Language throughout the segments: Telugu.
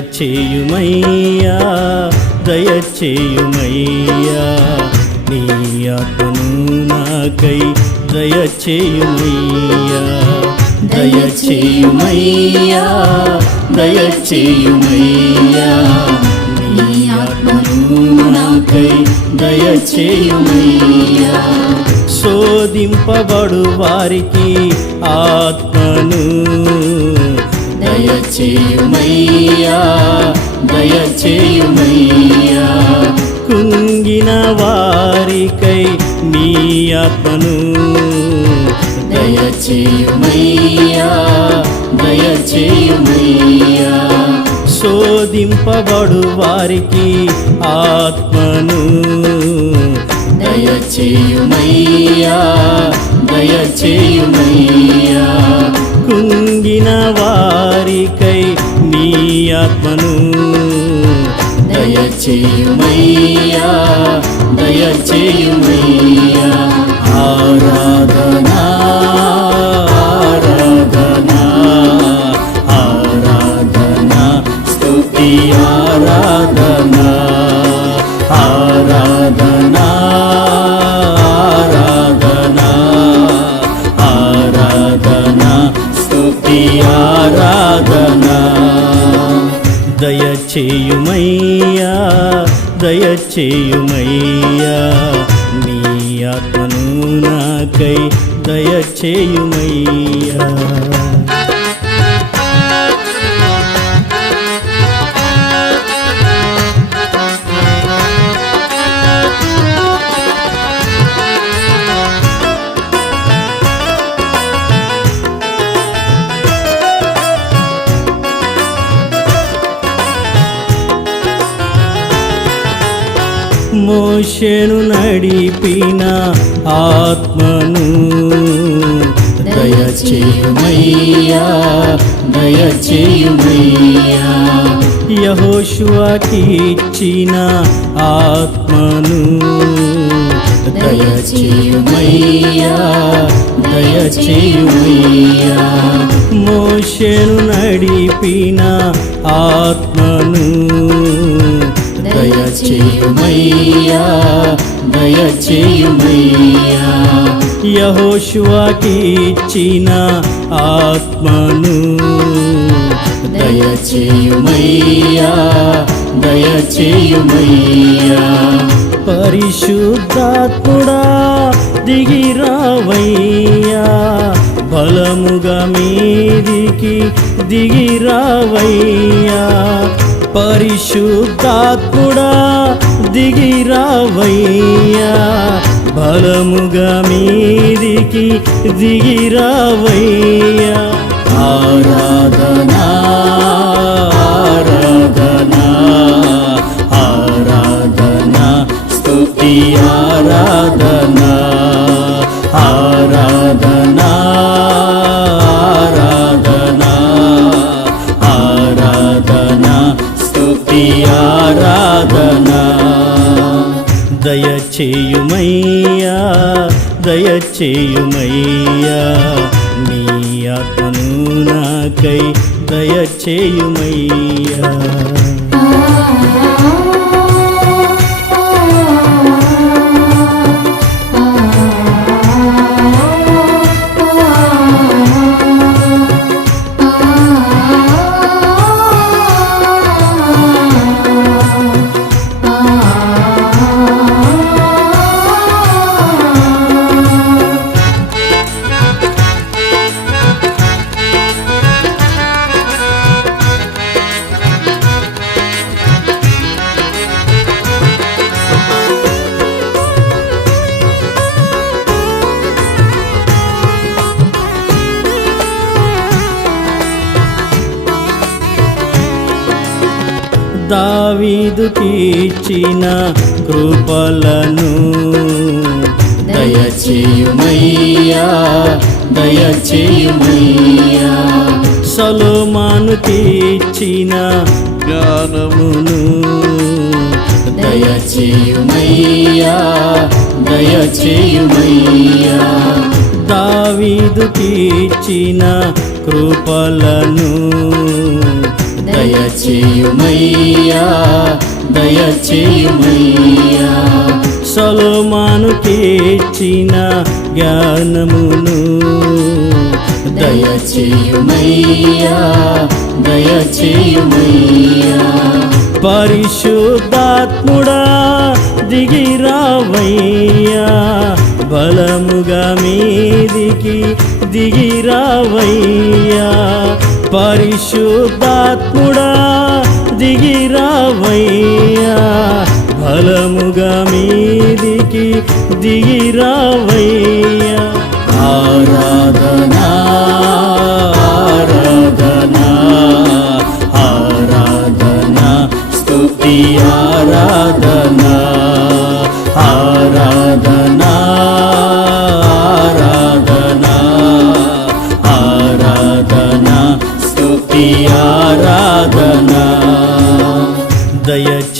దయచేయుమయ్యా దయచేయుమయ్యా. నీ ఆత్మను నాకై దయచేయుమయ్యా దయచేయుమయ్యా దయచేయుమయ్యా. నీ ఆత్మను నాకై దయచేయుమయ్యా. శోధింపబడు వారికి ఆత్మను దయచేయుమయ్యా దయచేయుమయ్యా. కుంగిన వారికై నీ ఆత్మను దయచేయుమయ్యా దయచేయుమయ్యా. శోధింపబడు వారికి ఆత్మను దయచేయుమయ్యా దయచేయుమయ్యా. కుంగిన వారికై నీ ఆత్మను దయచేయుమయ్యా దయచేయుమయ్యా. ఆరాధన దయచేయుమయ్యా. నీ ఆత్మను నాకై దయచేయుమయ్యా. మోషను నడిపిన ఆత్మను. దయచేయుమయ్యా దయచేయుమయ్యా. యహోశువాకి ఇచ్చిన ఆత్మను. దయచేయుమయ్యా దయచేయుమయ్యా. మోషను నడిపిన ఆత్మను. దయచేయుమయ్యా దయచేయుమయ్యా. యహోశువాకి ఇచ్చిన ఆత్మను దయచేయుమయ్యా దయచేయుమయ్యా. పరిశుద్ధాత్ముడా దిగిరావయ్యా బలముగా మీదికి దిగిరావయ్యా పరిశుద్ధాత్ముడా దిగి రావయ్యా. బలముగా మీదికి దిగి రావయ్యా. ఆరాధనా ఆరాధనా ఆరాధనా స్తుతి ఆరాధనా. దయచేయుమయ్యా. నీ ఆత్మను నాకై దయచేయుమయ్యా. దావీదుకిచ్చిన కృపలను దయచేయుమయ్యా దయచేయుమయ్యా. సలోమాను తీర్చిన జ్ఞానమును దయచేయుమయ్యా దయచేయుమయ్యా. దావీదుకి ఇచ్చిన కృపలను దయచేయుమయ్యా దయచేయుమయ్యా. సొలొమానుకి ఇచ్చిన జ్ఞానమును దయచేయుమయ్యా దయచేయుమయ్యా. పరిశుద్ధాత్ముడా దిగిరావయ్యా. బలముగా మీదికి దిగిరావయ్యా. పరిశుద్ధాత్ముడా దిగిరావయ్యా. బలముగా మీదికి దిగిరావయ్యా. ఆరా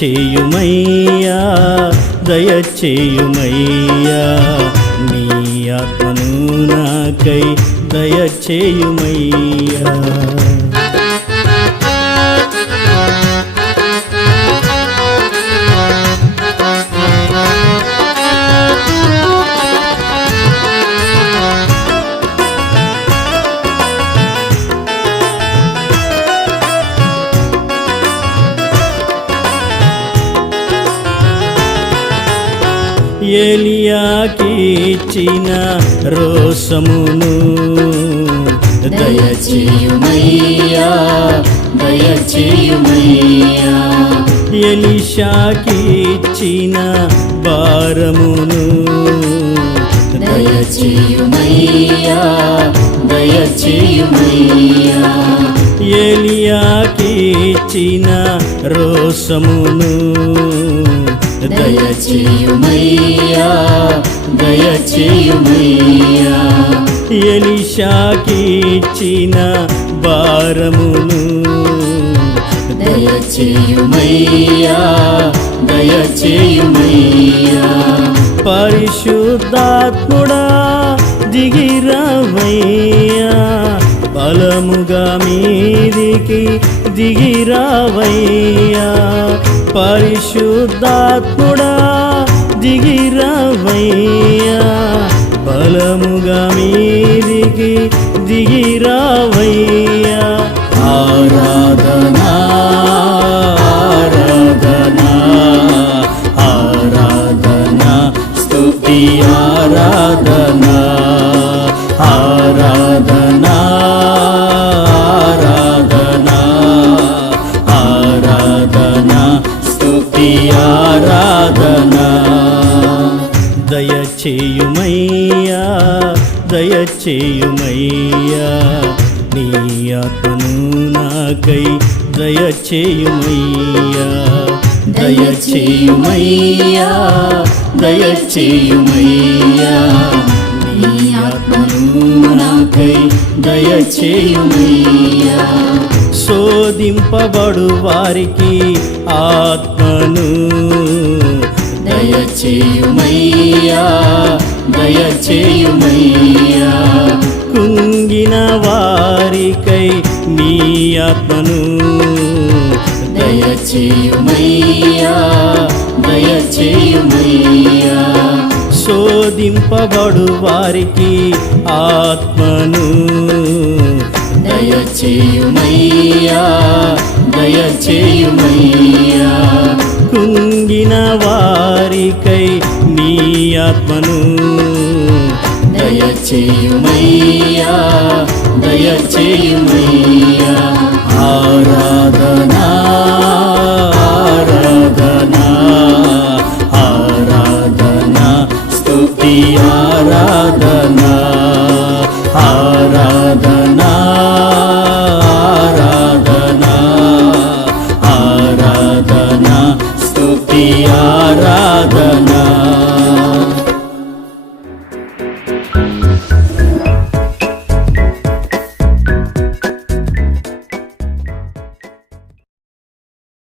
దయచేయుమయ్యా దయచేయుమయ్యా. నీ ఆత్మను నాకై దయచేయుమయ్యా. ఏలియాకి ఇచ్చిన రోసమును దయచేయుమయ్యా దయచేయుమయ్యా. ఎలిషాకి ఇచ్చిన భారమును. దయచేయుమయ్యా దయచేయుమయ్యా. ఏలియాకి ఇచ్చిన రోసమును దయచేయుమయ్యా దయచేయుమయ్యా. ఎలిషాకి ఇచ్చిన భారమును దయచేయుమయ్యా దయచేయుమయ్యా. పరిశుద్ధాత్ముడా దిగిరావయ్యా. బలముగా మీదికి దిగిరావయ్యా. పరిశుద్ధాత్ముడా దిగిరావయ్యా. బలముగా మీదికి దిగిరావయ్యా. ఆరాధనా ఆరాధనా ఆరాధనా స్తుతి ఆరాధ దయచేయుమయ్యా నీ ఆత్మను నాకై దయచేయుమయ్యా దయచేయుమయ్యా దయచేయుమయ్యా నీ ఆత్మను నాకై దయచేయుమయ్యా శోధింపబడు వారికి ఆత్మను దయచేయుమయ్యా దయచేయుమయ్యా. కుంగిన వారికై నీ ఆత్మను దయచేయుమయ్యా దయచేయుమయ్యా. శోధింపబడు వారికి ఆత్మను దయచేయుమయ్యా దయచేయుమయ్యా. కుంగిన వారికై నీ ఆత్మను దయచేయుమయ్యా దయచేయుమయ్యా ఆరాధన